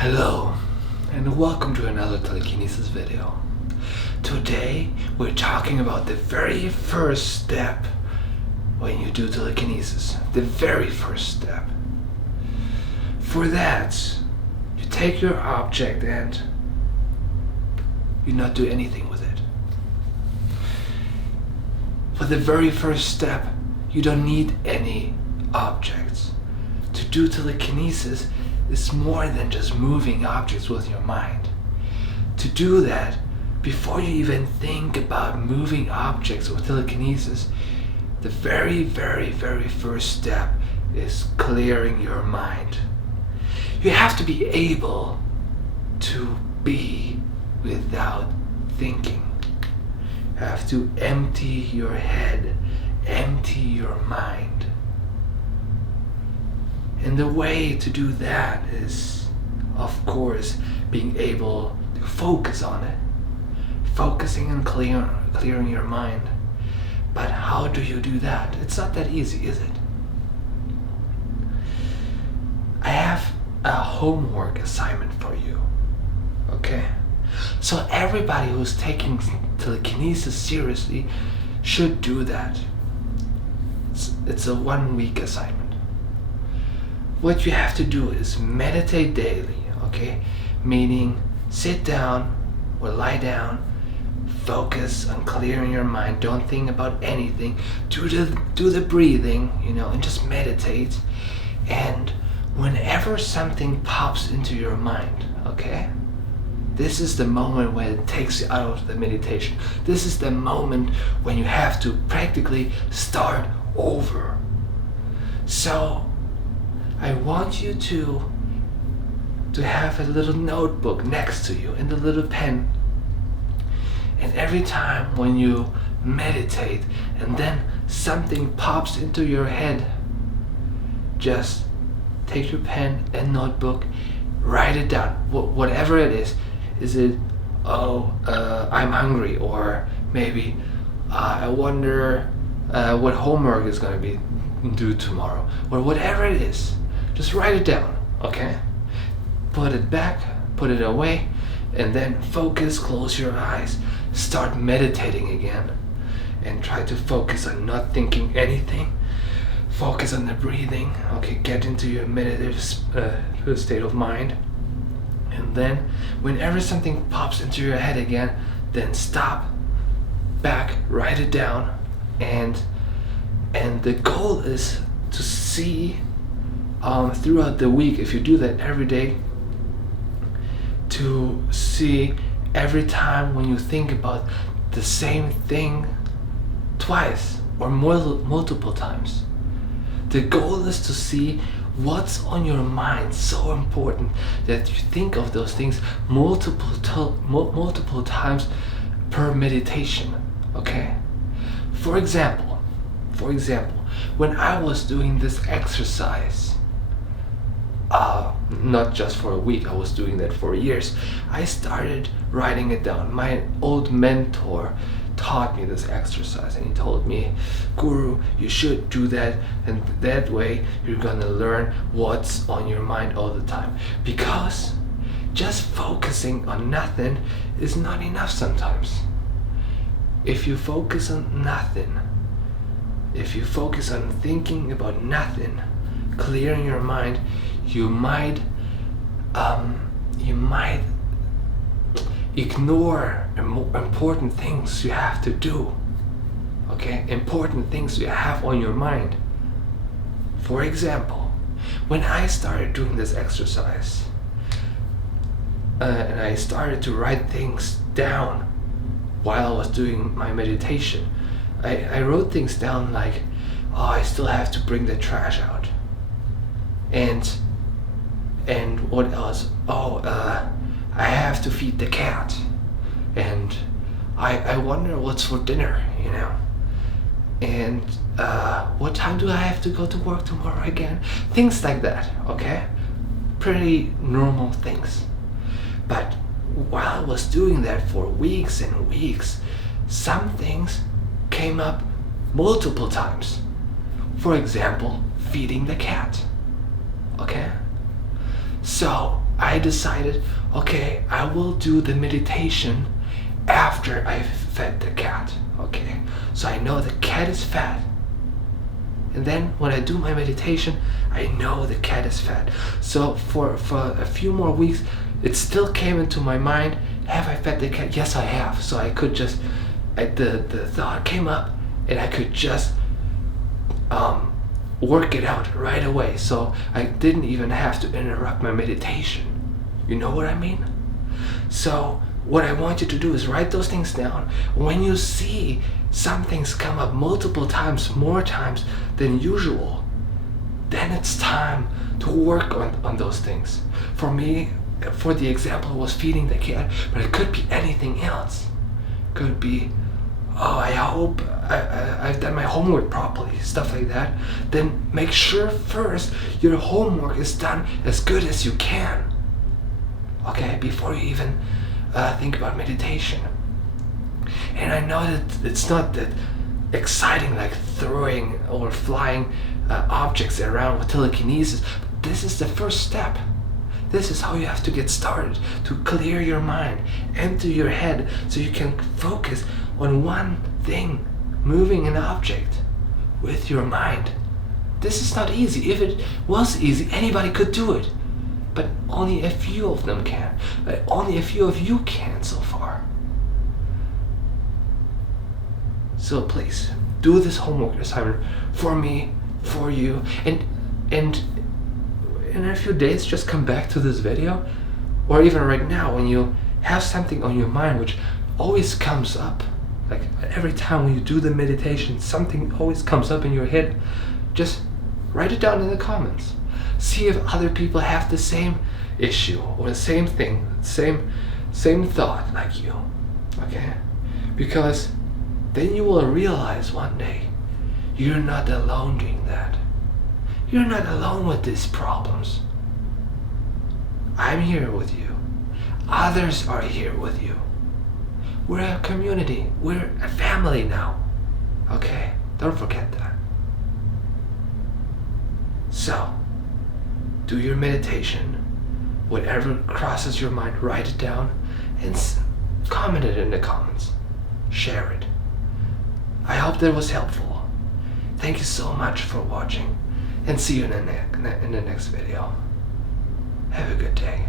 Hello, and welcome to another Telekinesis video. Today, we're talking about the very first step when you do telekinesis. The very first step. For that, you take your object and you not do anything with it. For the very first step, you don't need any objects. To do telekinesis is more than just moving objects with your mind. To do that, before you even think about moving objects with telekinesis, the very first step is clearing your mind. You have to be able to be without thinking. You have to empty your head, empty your mind. And the way to do that is, of course, being able to focus on it. Focusing and clearing your mind. But how do you do that? It's not that easy, is it? I have a homework assignment for you. Okay? So everybody who's taking telekinesis seriously should do that. It's a 1-week assignment. What you have to do is meditate daily, okay? Meaning sit down or lie down, focus on clearing your mind, don't think about anything, do the breathing, and just meditate. And whenever something pops into your mind, okay? This is the moment when it takes you out of the meditation. This is the moment when you have to practically start over. So I want you to have a little notebook next to you and a little pen. And every time when you meditate and then something pops into your head, just take your pen and notebook, write it down, whatever it is. Is it, I'm hungry, or maybe I wonder what homework is going to be due tomorrow, or whatever it is. Just write it down, okay? Put it back, put it away, and then focus, close your eyes, start meditating again, and try to focus on not thinking anything. Focus on the breathing, okay? Get into your meditative state of mind. And then, whenever something pops into your head again, then stop, back, write it down, and the goal is to see throughout the week, if you do that every day, to see every time when you think about the same thing twice or multiple times. The goal is to see what's on your mind so important that you think of those things multiple times per meditation, okay? For example, when I was doing this exercise, not just for a week, I was doing that for years, I started writing it down. My old mentor taught me this exercise, and he told me, Guru, you should do that, and that way you're gonna learn what's on your mind all the time. Because just focusing on nothing is not enough sometimes. If you focus on nothing, if you focus on thinking about nothing, clearing your mind, you might ignore important things you have to do, okay? Important things you have on your mind. For example, when I started doing this exercise, and I started to write things down while I was doing my meditation, I wrote things down like, I still have to bring the trash out. And what else? I have to feed the cat. And I wonder what's for dinner, And what time do I have to go to work tomorrow again? Things like that, okay? Pretty normal things. But while I was doing that for weeks and weeks, some things came up multiple times. For example, feeding the cat. Okay? So I decided, okay, I will do the meditation after I've fed the cat. Okay, so I know the cat is fed. And then when I do my meditation, I know the cat is fed. So for a few more weeks, it still came into my mind, have I fed the cat? Yes, I have. So I could just, the thought came up and I could just work it out right away. So I didn't even have to interrupt my meditation. You know what I mean? So what I want you to do is write those things down. When you see some things come up multiple times, more times than usual, then it's time to work on those things. For me, for the example, it was feeding the cat, but it could be anything else. Could be, oh, I hope I've done my homework properly, stuff like that. Then make sure first your homework is done as good as you can. Okay, before you even think about meditation. And I know that it's not that exciting like throwing or flying objects around with telekinesis, but this is the first step. This is how you have to get started, to clear your mind, empty your head, so you can focus on one thing, moving an object with your mind. This is not easy. If it was easy, anybody could do it. But only a few of them can. Only a few of you can so far. So please, do this homework assignment for me, for you, and in a few days just come back to this video, or even right now when you have something on your mind, which always comes up. Like every time when you do the meditation, something always comes up in your head. Just write it down in the comments. See if other people have the same issue or the same thing, same thought like you. Okay? Because then you will realize one day you're not alone doing that. You're not alone with these problems. I'm here with you. Others are here with you. We're a community. We're a family now. Okay? Don't forget that. So, do your meditation. Whatever crosses your mind, write it down and comment it in the comments. Share it. I hope that was helpful. Thank you so much for watching, and see you in the next video. Have a good day.